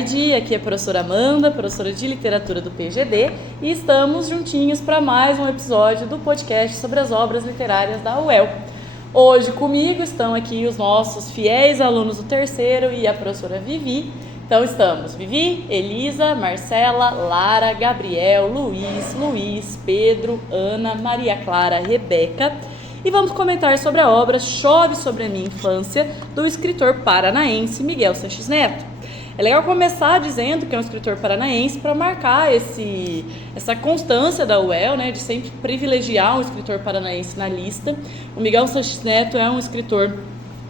tarde, aqui é a professora Amanda, professora de literatura do PGD, e estamos juntinhos para mais um episódio do podcast sobre as obras literárias da UEL. Hoje comigo estão aqui os nossos fiéis alunos do terceiro e a professora Vivi. Então estamos Vivi, Elisa, Marcela, Lara, Gabriel, Luiz, Pedro, Ana, Maria Clara, Rebeca. E vamos comentar sobre a obra Chove sobre a Minha Infância, do escritor paranaense Miguel Sanches Neto. É legal começar dizendo que é um escritor paranaense para marcar essa constância da UEL, né, de sempre privilegiar um escritor paranaense na lista. O Miguel Sanches Neto é um escritor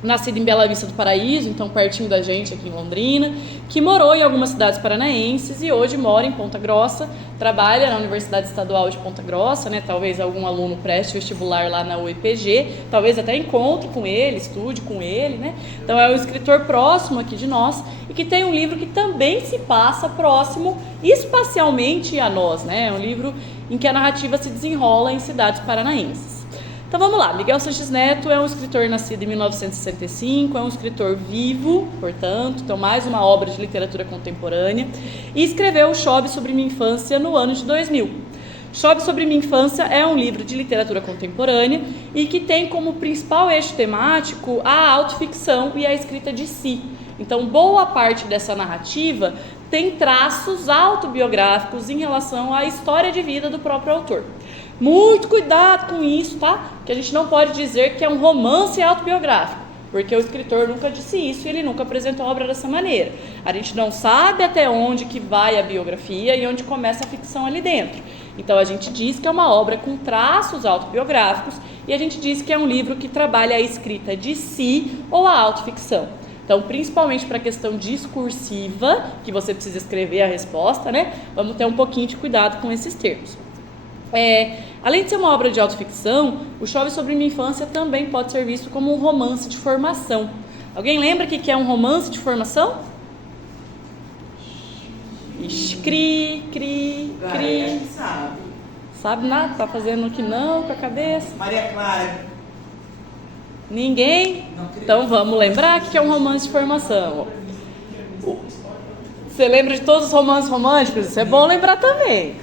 nascido em Bela Vista do Paraíso, então pertinho da gente aqui em Londrina, que morou em algumas cidades paranaenses e hoje mora em Ponta Grossa, trabalha na Universidade Estadual de Ponta Grossa, né? Talvez algum aluno preste vestibular lá na UEPG, talvez até encontre com ele, estude com ele, né? Então é um escritor próximo aqui de nós e que tem um livro que também se passa próximo espacialmente a nós, né? É um livro em que a narrativa se desenrola em cidades paranaenses. Então vamos lá, Miguel Sanches Neto é um escritor nascido em 1965, é um escritor vivo, portanto, então mais uma obra de literatura contemporânea, e escreveu Chove sobre Minha Infância no ano de 2000. Chove sobre Minha Infância é um livro de literatura contemporânea e que tem como principal eixo temático a autoficção e a escrita de si. Então boa parte dessa narrativa tem traços autobiográficos em relação à história de vida do próprio autor. Muito cuidado com isso, tá? Que a gente não pode dizer que é um romance autobiográfico, porque o escritor nunca disse isso e ele nunca apresentou a obra dessa maneira. A gente não sabe até onde que vai a biografia e onde começa a ficção ali dentro. Então a gente diz que é uma obra com traços autobiográficos e a gente diz que é um livro que trabalha a escrita de si ou a autoficção. Então, principalmente para a questão discursiva, que você precisa escrever a resposta, né? Vamos ter um pouquinho de cuidado com esses termos. Além de ser uma obra de autoficção, o Chove sobre Minha Infância também pode ser visto como um romance de formação. Alguém lembra o que é um romance de formação? Cri. Sabe nada? Tá fazendo que não com a cabeça? Maria Clara. Ninguém? Então vamos lembrar o que é um romance de formação. Você lembra de todos os romances românticos? Isso é bom lembrar também.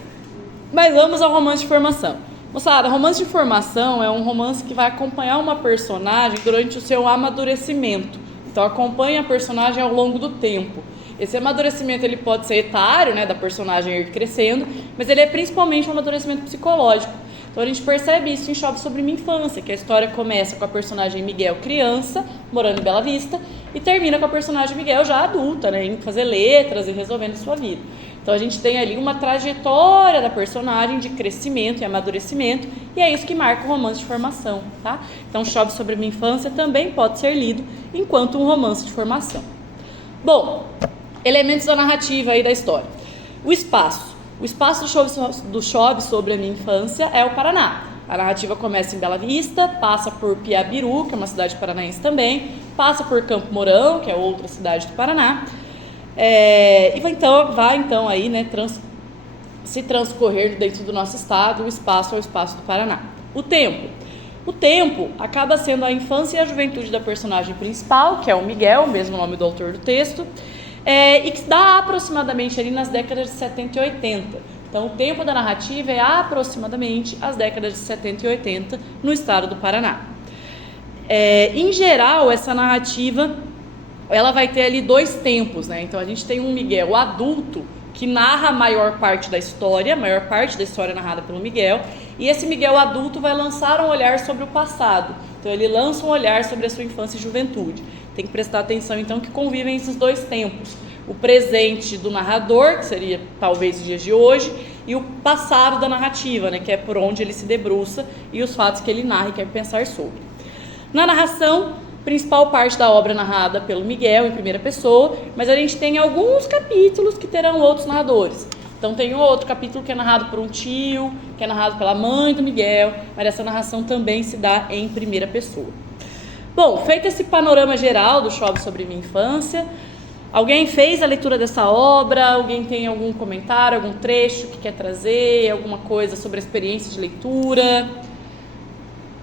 Mas vamos ao romance de formação. Moçada, romance de formação é um romance que vai acompanhar uma personagem durante o seu amadurecimento. Então acompanha a personagem ao longo do tempo. Esse amadurecimento ele pode ser etário, né, da personagem ir crescendo, mas ele é principalmente um amadurecimento psicológico. Então a gente percebe isso em Chove sobre Minha Infância, que a história começa com a personagem Miguel criança, morando em Bela Vista, e termina com a personagem Miguel já adulta, né, indo fazer letras e resolvendo sua vida. Então a gente tem ali uma trajetória da personagem de crescimento e amadurecimento, e é isso que marca o romance de formação, tá? Então Chove sobre Minha Infância também pode ser lido enquanto um romance de formação. Bom, elementos da narrativa aí da história. O espaço do Chove sobre a Minha Infância é o Paraná. A narrativa começa em Bela Vista, passa por Piabiru, que é uma cidade paranaense também, passa por Campo Mourão, que é outra cidade do Paraná, e vai então aí, né, se transcorrer dentro do nosso estado. O espaço é o espaço do Paraná. O tempo acaba sendo a infância e a juventude da personagem principal, que é o Miguel, o mesmo nome do autor do texto, e que dá aproximadamente ali nas décadas de 70 e 80. Então o tempo da narrativa é aproximadamente as décadas de 70 e 80 no estado do Paraná. Em geral, essa narrativa ela vai ter ali dois tempos, né? Então a gente tem um Miguel adulto que narra a maior parte da história narrada pelo Miguel, e esse Miguel adulto vai lançar um olhar sobre o passado. Então ele lança um olhar sobre a sua infância e juventude. Tem que prestar atenção então que convivem esses dois tempos. O presente do narrador, que seria talvez os dias de hoje, e o passado da narrativa, né, que é por onde ele se debruça e os fatos que ele narra e quer pensar sobre. Na narração, principal parte da obra narrada pelo Miguel em primeira pessoa, mas a gente tem alguns capítulos que terão outros narradores. Então tem outro capítulo que é narrado por um tio, que é narrado pela mãe do Miguel, mas essa narração também se dá em primeira pessoa. Bom, feito esse panorama geral do Chove sobre Minha Infância, alguém fez a leitura dessa obra? Alguém tem algum comentário, algum trecho que quer trazer, alguma coisa sobre a experiência de leitura?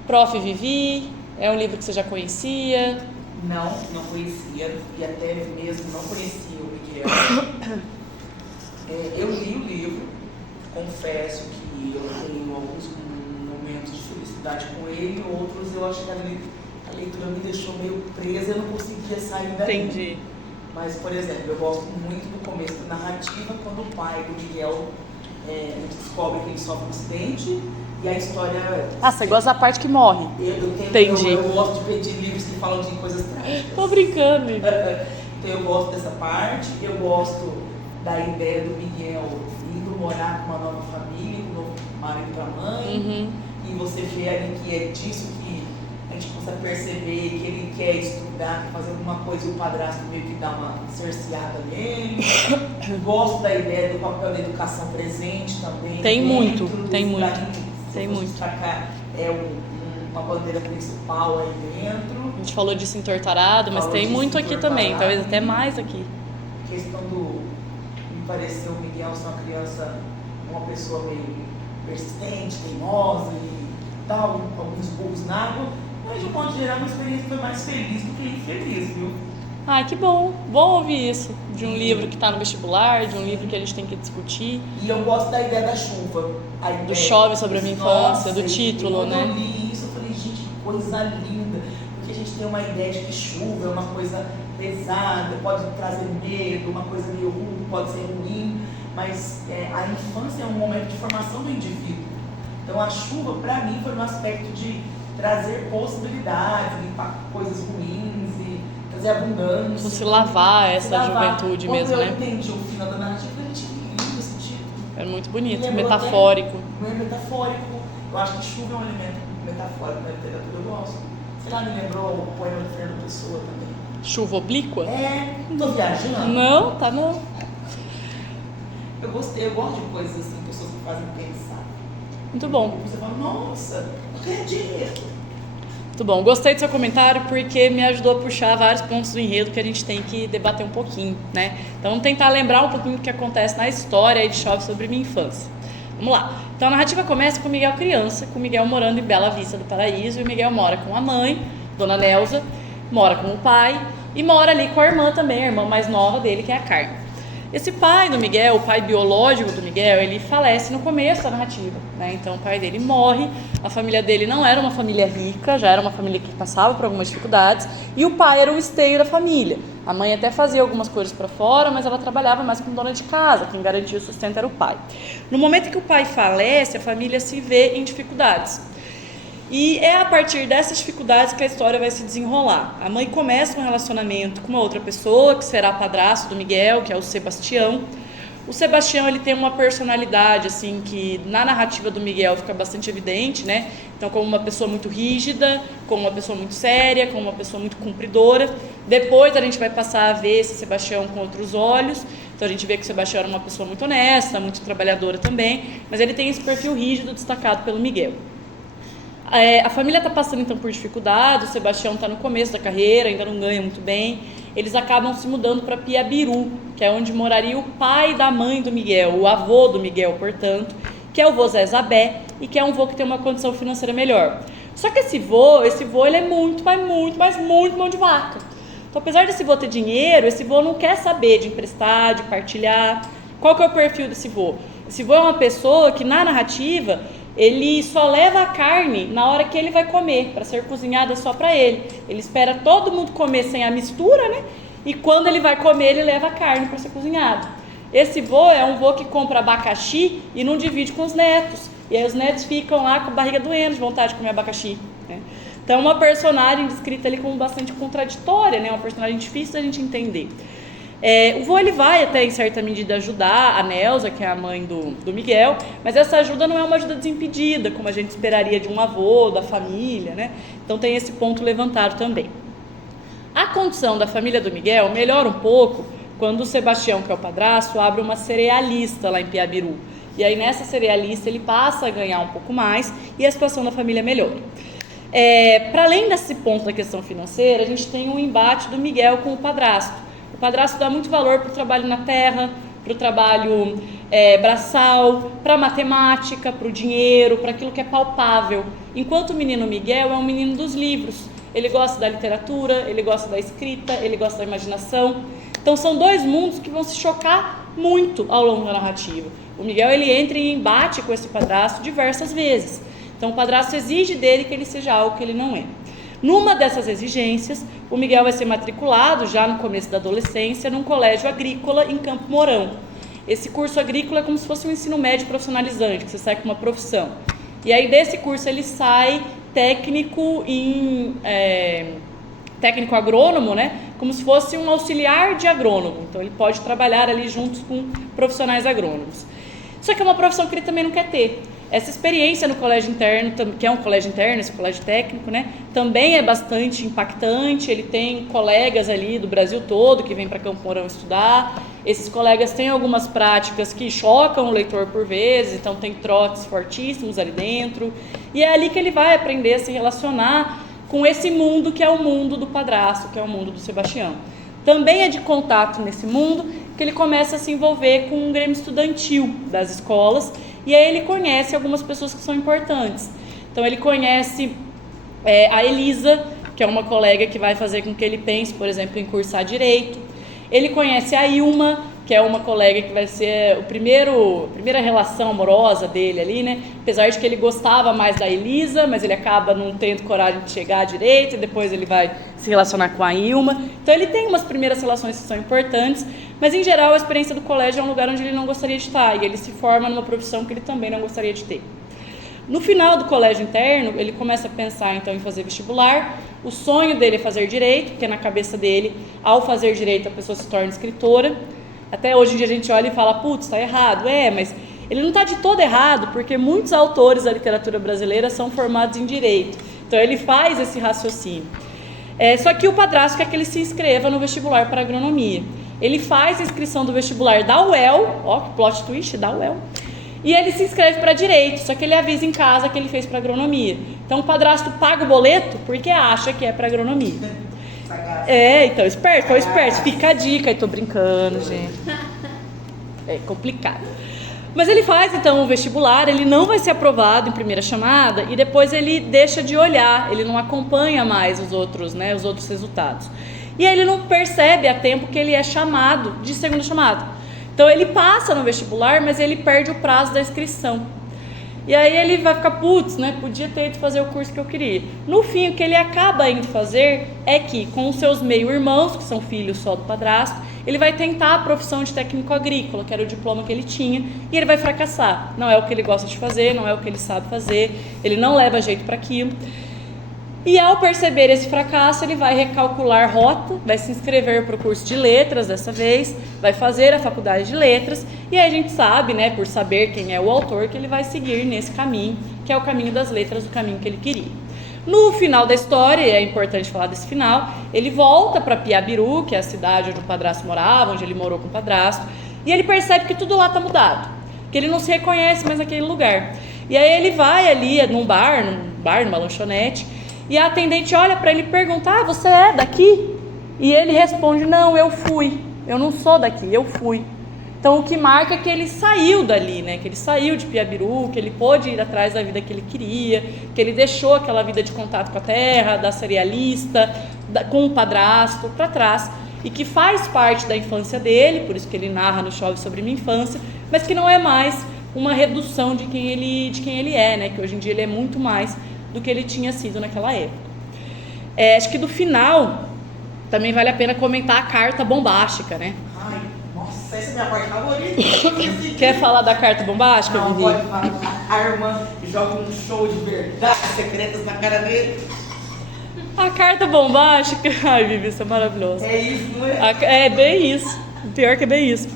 Prof. Vivi, é um livro que você já conhecia? Não conhecia, e até mesmo não conhecia o Miguel. Miguel. Eu li o livro, confesso que eu tenho alguns momentos de felicidade com ele, outros eu acho que a leitura me deixou meio presa, eu não conseguia sair daí. Entendi. Mas, por exemplo, eu gosto muito do começo da narrativa, quando o pai do Miguel a gente descobre que ele sofre um acidente e a história... Ah, você gosta da parte que morre? Entendi. Eu gosto de pedir livros que falam de coisas trágicas. Tô brincando. Então eu gosto dessa parte, eu gosto da ideia do Miguel indo morar com uma nova família, com um novo marido e a mãe, e você vê ali que é disso que a gente consegue perceber que ele quer estudar, fazer alguma coisa e o padrasto meio que dá uma cerceada nele. Gosto da ideia do papel da educação presente também. Tem muito. Destacar uma bandeira principal aí dentro. A gente falou disso em Tortarado, mas tem muito aqui também, talvez até mais aqui. A questão me pareceu o Miguel ser uma criança, uma pessoa meio persistente, teimosa e tal, alguns burros na água, mas de um modo geral uma experiência que foi mais feliz do que infeliz, viu? Ah, que bom ouvir isso, de um livro que está no vestibular, de um livro que a gente tem que discutir. E eu gosto da ideia da chuva. Do Chove sobre a minha infância, do título, né? Quando eu li isso, eu falei, gente, que coisa linda, porque a gente tem uma ideia de que chuva é uma coisa pesada, pode trazer medo, uma coisa meio ruim, pode ser ruim, mas a infância é um momento de formação do indivíduo. Então a chuva, para mim, foi um aspecto de trazer possibilidades, limpar coisas ruins e trazer abundância. Se lavar essa juventude mesmo, né? Quando eu entendi o final da narrativa, eu falei, gente, que lindo esse título. É muito bonito, metafórico. É metafórico. Eu acho que chuva é um elemento metafórico na literatura, eu gosto. Sei lá, me lembrou o poema de Fernando Pessoa também. Chuva oblíqua? Tô viajando? Não, tá não. Eu gosto de coisas assim, pessoas que fazem pensar. Muito bom. Você fala, nossa, não acredito. Muito bom, gostei do seu comentário porque me ajudou a puxar vários pontos do enredo que a gente tem que debater um pouquinho, né? Então vamos tentar lembrar um pouquinho do que acontece na história de Chove sobre Minha Infância. Vamos lá. Então a narrativa começa com o Miguel criança, com o Miguel morando em Bela Vista do Paraíso, e o Miguel mora com a mãe, Dona Nelza, mora com o pai e mora ali com a irmã também, a irmã mais nova dele, que é a Carmen. Esse pai do Miguel, o pai biológico do Miguel, ele falece no começo da narrativa, né? Então o pai dele morre, a família dele não era uma família rica, já era uma família que passava por algumas dificuldades, e o pai era o esteio da família. A mãe até fazia algumas coisas para fora, mas ela trabalhava mais como dona de casa, quem garantia o sustento era o pai. No momento que o pai falece, a família se vê em dificuldades. E é a partir dessas dificuldades que a história vai se desenrolar. A mãe começa um relacionamento com uma outra pessoa, que será padrasto do Miguel, que é o Sebastião. O Sebastião, ele tem uma personalidade, assim, que na narrativa do Miguel fica bastante evidente, né? Então, como uma pessoa muito rígida, como uma pessoa muito séria, como uma pessoa muito cumpridora. Depois a gente vai passar a ver esse Sebastião com outros olhos. Então a gente vê que o Sebastião era uma pessoa muito honesta, muito trabalhadora também, mas ele tem esse perfil rígido destacado pelo Miguel. A família está passando então por dificuldades, o Sebastião está no começo da carreira, ainda não ganha muito bem. Eles acabam se mudando para Piabiru, que é onde moraria o pai da mãe do Miguel, o avô do Miguel, portanto, que é o vô Zé Zabé, e que é um vô que tem uma condição financeira melhor. Só que esse vô ele é muito mão de vaca. Então, apesar desse vô ter dinheiro, esse vô não quer saber de emprestar, de partilhar. Qual que é o perfil desse vô? Esse vô é uma pessoa que na narrativa ele só leva a carne na hora que ele vai comer, para ser cozinhada só para ele. Ele espera todo mundo comer sem a mistura, né? E quando ele vai comer, ele leva a carne para ser cozinhada. Esse vô é um vô que compra abacaxi e não divide com os netos. E aí os netos ficam lá com a barriga doendo de vontade de comer abacaxi, né? Então, uma personagem descrita ali como bastante contraditória, né? Uma personagem difícil da gente entender. O vô ele vai até em certa medida ajudar a Nelza, que é a mãe do Miguel, mas essa ajuda não é uma ajuda desimpedida, como a gente esperaria de um avô, da família, né? Então tem esse ponto levantado também. A condição da família do Miguel melhora um pouco quando o Sebastião, que é o padrasto, abre uma cerealista lá em Piabiru. E aí nessa cerealista ele passa a ganhar um pouco mais e a situação da família melhora. Para além desse ponto da questão financeira, a gente tem um embate do Miguel com o padrasto. O padrasto dá muito valor para o trabalho na terra, para o trabalho braçal, para a matemática, para o dinheiro, para aquilo que é palpável. Enquanto o menino Miguel é um menino dos livros. Ele gosta da literatura, ele gosta da escrita, ele gosta da imaginação. Então são dois mundos que vão se chocar muito ao longo da narrativa. O Miguel ele entra em embate com esse padrasto diversas vezes. Então o padrasto exige dele que ele seja algo que ele não é. Numa dessas exigências, o Miguel vai ser matriculado já no começo da adolescência num colégio agrícola em Campo Mourão. Esse curso agrícola é como se fosse um ensino médio profissionalizante, que você sai com uma profissão. E aí desse curso ele sai técnico técnico agrônomo, né? Como se fosse um auxiliar de agrônomo. Então ele pode trabalhar ali juntos com profissionais agrônomos. Só que é uma profissão que ele também não quer ter. Essa experiência no colégio interno, que é um colégio interno, esse colégio técnico, né? Também é bastante impactante. Ele tem colegas ali do Brasil todo que vêm para Campo Mourão estudar. Esses colegas têm algumas práticas que chocam o leitor por vezes, então tem trotes fortíssimos ali dentro. E é ali que ele vai aprender a se relacionar com esse mundo que é o mundo do padrasto, que é o mundo do Sebastião. Também é de contato nesse mundo que ele começa a se envolver com um grêmio estudantil das escolas, e aí ele conhece algumas pessoas que são importantes. Então ele conhece a Elisa, que é uma colega que vai fazer com que ele pense, por exemplo, em cursar Direito. Ele conhece a Ilma, que é uma colega que vai ser a primeira relação amorosa dele ali, né? Apesar de que ele gostava mais da Elisa, mas ele acaba não tendo coragem de chegar à Direito, e depois ele vai se relacionar com a Ilma. Então ele tem umas primeiras relações que são importantes, mas em geral a experiência do colégio é um lugar onde ele não gostaria de estar, e ele se forma numa profissão que ele também não gostaria de ter. No final do colégio interno, ele começa a pensar então em fazer vestibular. O sonho dele é fazer Direito, porque na cabeça dele, ao fazer Direito, a pessoa se torna escritora. Até hoje em dia a gente olha e fala, putz, tá errado. Mas ele não tá de todo errado, porque muitos autores da literatura brasileira são formados em Direito. Então ele faz esse raciocínio. Só que o padrasto quer que ele se inscreva no vestibular para agronomia. Ele faz a inscrição do vestibular da UEL, ó, que plot twist, da UEL. E ele se inscreve para Direito, só que ele avisa em casa que ele fez para agronomia. Então o padrasto paga o boleto porque acha que é para agronomia. Então, esperto, foi esperto. Fica a dica, e tô brincando, gente. É complicado. Mas ele faz então o vestibular, ele não vai ser aprovado em primeira chamada e depois ele deixa de olhar, ele não acompanha mais os outros resultados. E aí ele não percebe a tempo que ele é chamado de segunda chamada. Então ele passa no vestibular, mas ele perde o prazo da inscrição. E aí ele vai ficar, putz, né? Podia ter ido fazer o curso que eu queria. No fim, o que ele acaba indo fazer é que, com os seus meio-irmãos, que são filhos só do padrasto, ele vai tentar a profissão de técnico agrícola, que era o diploma que ele tinha, e ele vai fracassar. Não é o que ele gosta de fazer, não é o que ele sabe fazer, ele não leva jeito para aquilo. E ao perceber esse fracasso, ele vai recalcular rota, vai se inscrever para o curso de letras dessa vez, vai fazer a faculdade de letras, e aí a gente sabe, né, por saber quem é o autor, que ele vai seguir nesse caminho, que é o caminho das letras, o caminho que ele queria. No final da história, e é importante falar desse final, ele volta para Piabiru, que é a cidade onde o padrasto morava, onde ele morou com o padrasto, e ele percebe que tudo lá está mudado, que ele não se reconhece mais naquele lugar. E aí ele vai ali num bar, numa lanchonete, e a atendente olha para ele e pergunta, você é daqui? E ele responde, não, eu fui, eu não sou daqui, eu fui. Então o que marca é que ele saiu dali, né? Que ele saiu de Piabiru, que ele pôde ir atrás da vida que ele queria, que ele deixou aquela vida de contato com a terra, da cerealista, com o padrasto, para trás, e que faz parte da infância dele, por isso que ele narra no Chove Sobre Minha Infância, mas que não é mais uma redução de quem ele é, né? Que hoje em dia ele é muito mais do que ele tinha sido naquela época. Acho que do final também vale a pena comentar a carta bombástica, né? Ai, nossa, essa é a minha parte favorita. Quer falar da carta bombástica, Não, Vivi? pode falar. A irmã joga um show de verdades secretas na cara dele. A carta bombástica... Ai, Vivi, isso é maravilhoso. É isso, não é? É bem isso. Pior que é bem isso.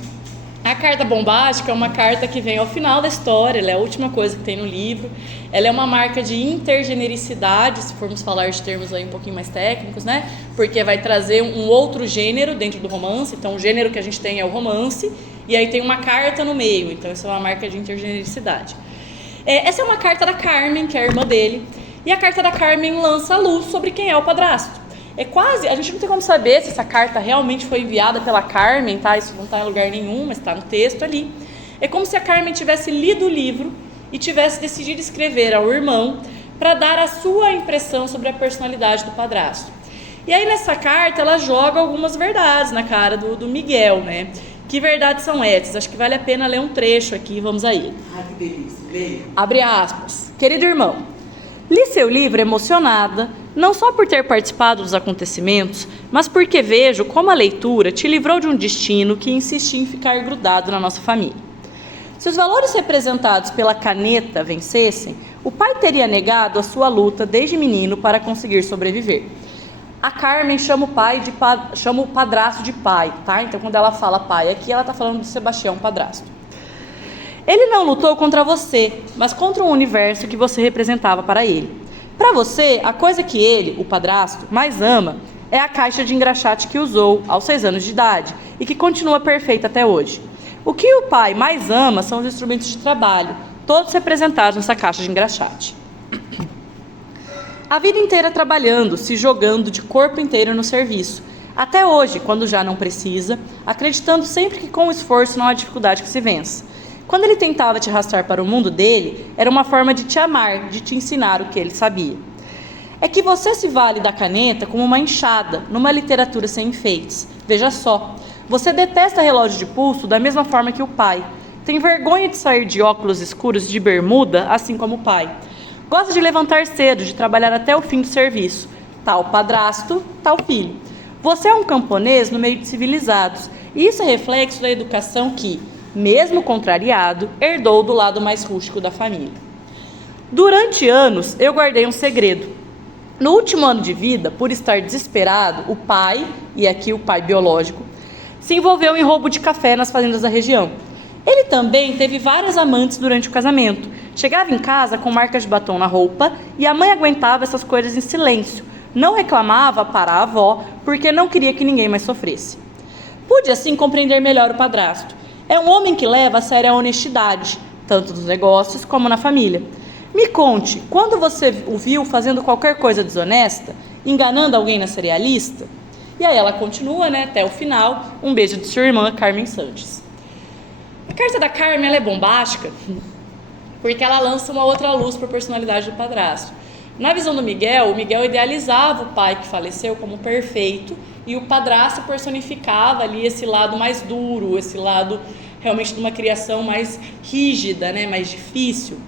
A carta bombástica é uma carta que vem ao final da história, ela é a última coisa que tem no livro. Ela é uma marca de intergenericidade, se formos falar de termos aí um pouquinho mais técnicos, né? Porque vai trazer um outro gênero dentro do romance. Então, o gênero que a gente tem é o romance, e aí tem uma carta no meio. Então, essa é uma marca de intergenericidade. Essa é uma carta da Carmen, que é a irmã dele. E a carta da Carmen lança a luz sobre quem é o padrasto. A gente não tem como saber se essa carta realmente foi enviada pela Carmen, tá? Isso não está em lugar nenhum, mas está no texto ali. É como se a Carmen tivesse lido o livro e tivesse decidido escrever ao irmão para dar a sua impressão sobre a personalidade do padrasto. E aí nessa carta ela joga algumas verdades na cara do Miguel, né? Que verdades são essas? Acho que vale a pena ler um trecho aqui, vamos aí. Ai, que delícia, leia. Abre aspas. Querido irmão, li seu livro emocionada, não só por ter participado dos acontecimentos, mas porque vejo como a leitura te livrou de um destino que insistia em ficar grudado na nossa família. Se os valores representados pela caneta vencessem, o pai teria negado a sua luta desde menino para conseguir sobreviver. A Carmen chama o padrasto de pai, tá? Então quando ela fala pai aqui, ela está falando de Sebastião, padrasto. Ele não lutou contra você, mas contra o universo que você representava para ele. Para você, a coisa que ele, o padrasto, mais ama é a caixa de engraxate que usou aos 6 anos de idade e que continua perfeita até hoje. O que o pai mais ama são os instrumentos de trabalho, todos representados nessa caixa de engraxate. A vida inteira trabalhando, se jogando de corpo inteiro no serviço, até hoje, quando já não precisa, acreditando sempre que com esforço não há dificuldade que se vença. Quando ele tentava te arrastar para o mundo dele, era uma forma de te amar, de te ensinar o que ele sabia. É que você se vale da caneta como uma enxada, numa literatura sem enfeites. Veja só, você detesta relógio de pulso da mesma forma que o pai. Tem vergonha de sair de óculos escuros de bermuda, assim como o pai. Gosta de levantar cedo, de trabalhar até o fim do serviço. Tal padrasto, tal filho. Você é um camponês no meio de civilizados, e isso é reflexo da educação que, mesmo contrariado, herdou do lado mais rústico da família. Durante anos, eu guardei um segredo. No último ano de vida, por estar desesperado, o pai, e aqui o pai biológico, se envolveu em roubo de café nas fazendas da região. Ele também teve várias amantes durante o casamento. Chegava em casa com marcas de batom na roupa e a mãe aguentava essas coisas em silêncio. Não reclamava para a avó porque não queria que ninguém mais sofresse. Pude assim compreender melhor o padrasto. É um homem que leva a sério a honestidade, tanto nos negócios como na família. Me conte, quando você o viu fazendo qualquer coisa desonesta, enganando alguém na cerealista? E aí ela continua, né, até o final. Um beijo de sua irmã, Carmen Sanches. A carta da Carmen ela é bombástica porque ela lança uma outra luz para a personalidade do padrasto. Na visão do Miguel, o Miguel idealizava o pai que faleceu como perfeito e o padrasto personificava ali esse lado mais duro, esse lado realmente de uma criação mais rígida, né, mais difícil.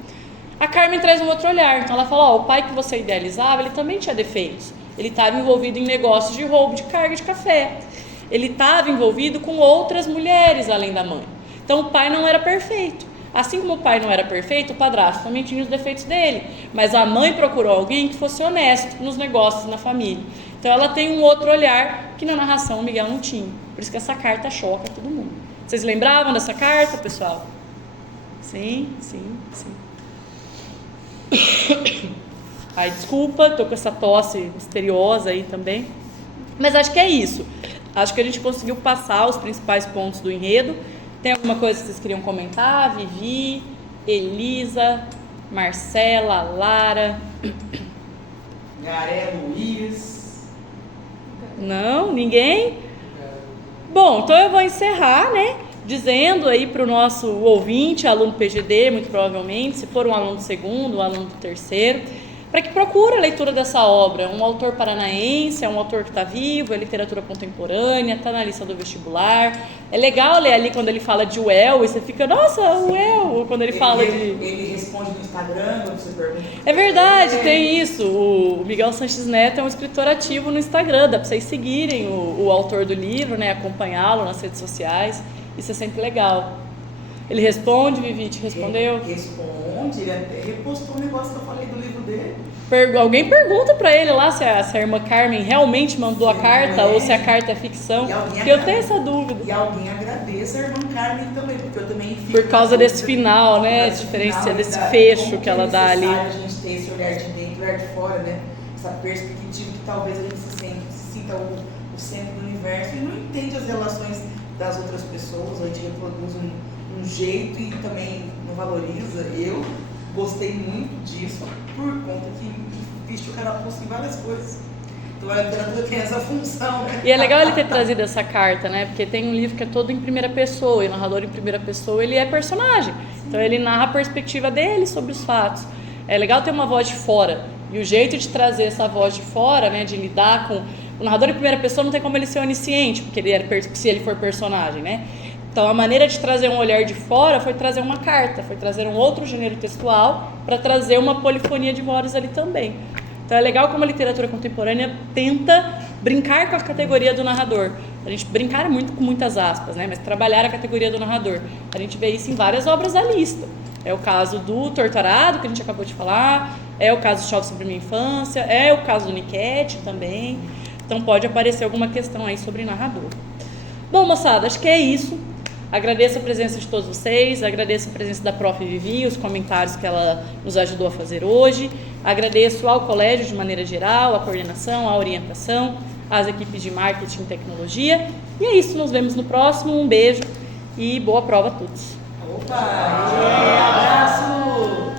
A Carmen traz um outro olhar, então ela fala, o pai que você idealizava, ele também tinha defeitos. Ele estava envolvido em negócios de roubo de carga de café. Ele estava envolvido com outras mulheres além da mãe. Então o pai não era perfeito. Assim como o pai não era perfeito, o padrasto também tinha os defeitos dele. Mas a mãe procurou alguém que fosse honesto nos negócios e na família. Então ela tem um outro olhar que na narração o Miguel não tinha. Por isso que essa carta choca todo mundo. Vocês lembravam dessa carta, pessoal? Sim. Ai, desculpa, tô com essa tosse misteriosa aí também. Mas acho que é isso. Acho que a gente conseguiu passar os principais pontos do enredo. Tem alguma coisa que vocês queriam comentar? Vivi, Elisa, Marcela, Lara. Garé, Luiz. Não? Ninguém? Bom, então eu vou encerrar, né? Dizendo aí para o nosso ouvinte, aluno PGD, muito provavelmente, se for um aluno do segundo, um aluno do terceiro, para que procure a leitura dessa obra. Um autor paranaense, é um autor que está vivo, é literatura contemporânea, está na lista do vestibular. É legal ler ali quando ele fala de Uel, e você fica, nossa, Uel, ou quando ele fala de... Ele responde no Instagram, quando você pergunta. É verdade, tem isso. O Miguel Sanches Neto é um escritor ativo no Instagram, dá para vocês seguirem o autor do livro, né, acompanhá-lo nas redes sociais. Isso é sempre legal. Ele responde, Vivi, te respondeu? Ele responde, ele até repostou um negócio que eu falei do livro dele. Alguém pergunta pra ele lá se a irmã Carmen realmente mandou a carta ou se a carta é ficção. Porque eu tenho essa dúvida. E alguém agradeça a irmã Carmen também, porque eu também fico... Por causa desse final, né? Essa diferença desse fecho que ela dá ali. A gente ter esse olhar de dentro e olhar de fora, né? Essa perspectiva que talvez a gente se sinta o centro do universo e não entende as relações das outras pessoas, a gente reproduz um jeito e também não valoriza. Eu gostei muito disso por conta que viste o carapuço em várias coisas. Então a literatura tem essa função, né? E é legal ele ter trazido essa carta, né? Porque tem um livro que é todo em primeira pessoa, e o narrador em primeira pessoa, ele é personagem. Então ele narra a perspectiva dele sobre os fatos. É legal ter uma voz de fora. E o jeito de trazer essa voz de fora, né, de lidar O narrador em primeira pessoa não tem como ele ser onisciente, porque se ele for personagem, né? Então a maneira de trazer um olhar de fora foi trazer uma carta, foi trazer um outro gênero textual para trazer uma polifonia de vozes ali também. Então é legal como a literatura contemporânea tenta brincar com a categoria do narrador. A gente brincar muito com muitas aspas, né? Mas trabalhar a categoria do narrador. A gente vê isso em várias obras da lista. É o caso do Torturado, que a gente acabou de falar, é o caso de Chove Sobre Minha Infância, é o caso do Niket também. Então pode aparecer alguma questão aí sobre narrador. Bom, moçada, acho que é isso. Agradeço a presença de todos vocês, agradeço a presença da Prof. Vivi, os comentários que ela nos ajudou a fazer hoje. Agradeço ao colégio de maneira geral, a coordenação, a orientação, as equipes de marketing e tecnologia. E é isso, nos vemos no próximo. Um beijo e boa prova a todos. Opa! Abraço!